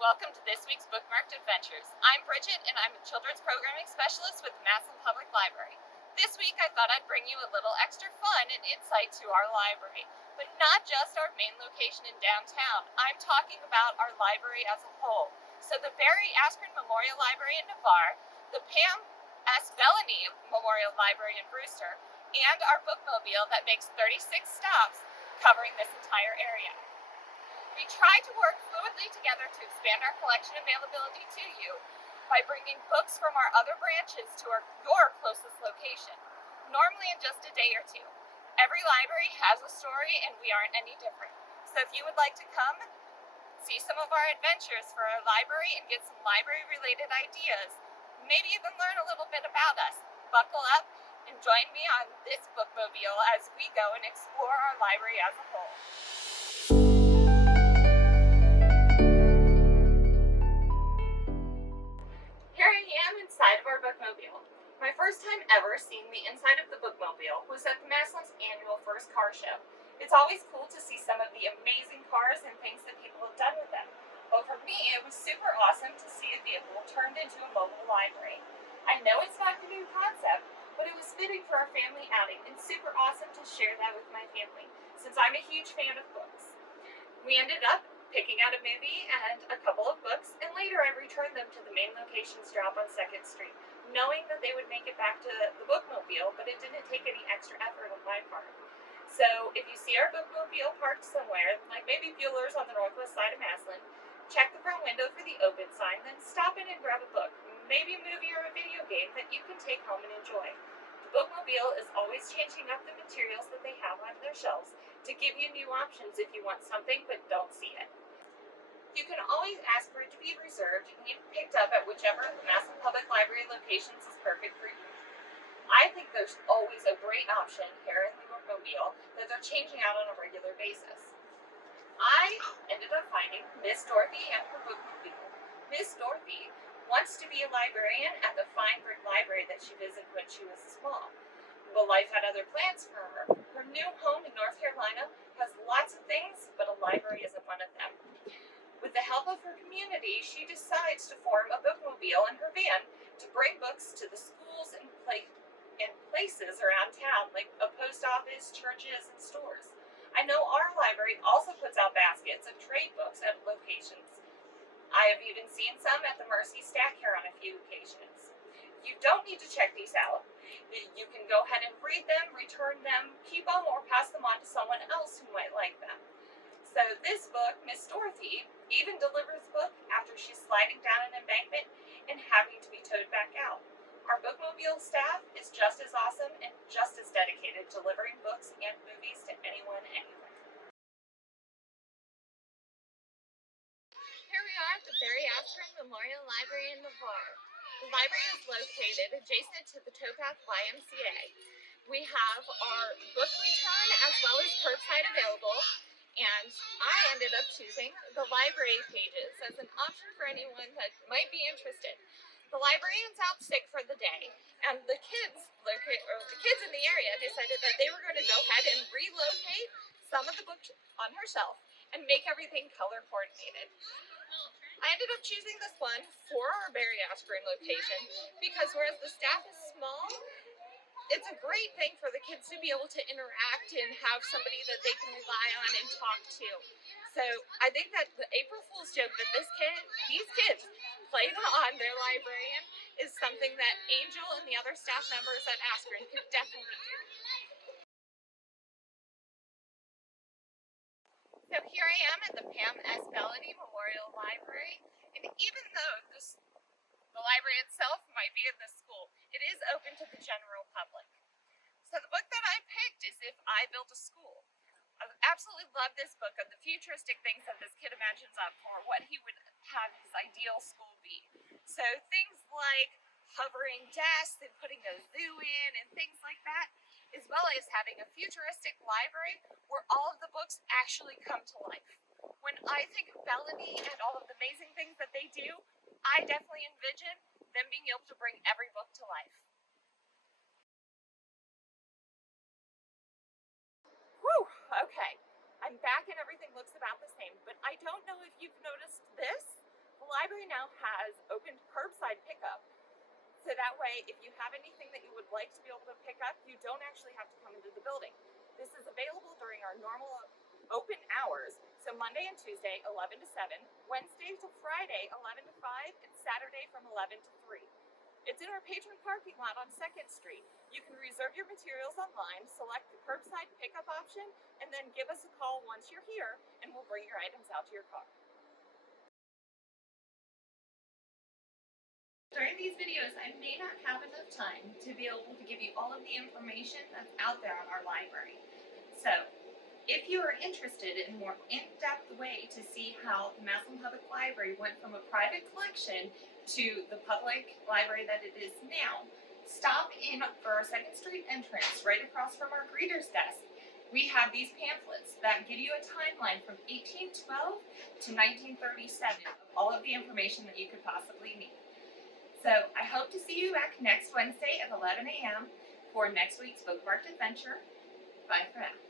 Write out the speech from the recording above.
Welcome to this week's Bookmarked Adventures. I'm Bridget, and I'm a children's programming specialist with the Ashland Public Library. This week, I thought I'd bring you a little extra fun and insight to our library, but not just our main location in downtown. I'm talking about our library as a whole. So the Barry Ashland Memorial Library in Navarre, the Pam S. Bellany Memorial Library in Brewster, and our Bookmobile that makes 36 stops covering this entire area. We try to work fluidly together to expand our collection availability to you by bringing books from our other branches to your closest location, normally in just a day or two. Every library has a story, and we aren't any different. So if you would like to come, see some of our adventures for our library and get some library-related ideas, maybe even learn a little bit about us, buckle up and join me on this Bookmobile as we go and explore our library as a whole. Here I am inside of our Bookmobile. My first time ever seeing the inside of the Bookmobile was at the Ashland's annual First Car Show. It's always cool to see some of the amazing cars and things that people have done with them. But for me, it was super awesome to see a vehicle turned into a mobile library. I know it's not the new concept, but it was fitting for our family outing and super awesome to share that with my family, since I'm a huge fan of books. We ended up picking out a movie and a couple of books, and later I returned them to the main location's drop on 2nd Street, knowing that they would make it back to the Bookmobile, but it didn't take any extra effort on my part. So if you see our Bookmobile parked somewhere, like maybe Bueller's on the northwest side of Ashland, check the front window for the open sign, then stop in and grab a book, maybe a movie or a video game that you can take home and enjoy. The Bookmobile is always changing up the materials that they have on their shelves to give you new options if you want something but don't see it. You can always ask for it to be reserved and get picked up at whichever of the Ashland Public Library locations is perfect for you. I think there's always a great option here in the Bookmobile that they're changing out on a regular basis. I ended up finding Miss Dorothy and her Bookmobile. Miss Dorothy wants to be a librarian at the fine brick library that she visited when she was small. But life had other plans for her. Her new home in North Carolina has lots of things, but a library isn't one of them. With the help of her community, she decides to form a Bookmobile in her van to bring books to the schools and places around town, like a post office, churches, and stores. I know our library also puts out baskets of trade books at locations. I have even seen some at the Mercy Stack here on a few occasions. You don't need to check these out. You can go ahead and read them, return them, keep them, or pass them on to someone else who might like them. So this book, Miss Dorothy, even delivers the book after she's sliding down an embankment and having to be towed back out. Our Bookmobile staff is just as awesome and just as dedicated to delivering books and movies to anyone, anywhere. Here we are at the Barry Ashland Memorial Library in Navarre. The library is located adjacent to the Towpath YMCA. We have our book return as well as curbside available, and I ended up choosing the library pages as an option for anyone that might be interested. The librarian's out sick for the day, and the kids in the area decided that they were going to go ahead and relocate some of the books on her shelf and make everything color coordinated. I ended up choosing this one for our Barry Ashland location because whereas the staff is small, it's a great thing for the kids to be able to interact and have somebody that they can rely on and talk to. So I think that the April Fool's joke that these kids played on their librarian is something that Angel and the other staff members at Ashland could definitely do. So here I am at the Pam S. Bellany Memorial Library, and even though the library itself might be in the school, it is open to the general public. So the book that I picked is If I Built a School. I absolutely love this book of the futuristic things that this kid imagines up for what he would have his ideal school be. So things like hovering desks and putting a zoo in and things like that, as well as having a futuristic library where all of the books actually come to life. When I think of Bellany and all of the amazing things that they do, I definitely envision them being able to bring every book to life. Whew, okay. I'm back and everything looks about the same, but I don't know if you've noticed this, library now has opened curbside pickup. So that way, if you have anything that you would like to be able to pick up, you don't actually have to come into the building. This is available during our normal open hours, so Monday and Tuesday, 11 to 7, Wednesday to Friday, 11 to 5, and Saturday from 11 to 3. It's in our patron parking lot on 2nd Street. You can reserve your materials online, select the curbside pickup option, and then give us a call once you're here, and we'll bring your items out to your car. During these videos, I may not have enough time to be able to give you all of the information that's out there on our library. So, if you are interested in a more in-depth way to see how the Massillon Public Library went from a private collection to the public library that it is now, stop in for our 2nd Street entrance right across from our greeter's desk. We have these pamphlets that give you a timeline from 1812 to 1937 of all of the information that you could possibly need. So I hope to see you back next Wednesday at 11 a.m. for next week's Bookmarked Adventure. Bye for now.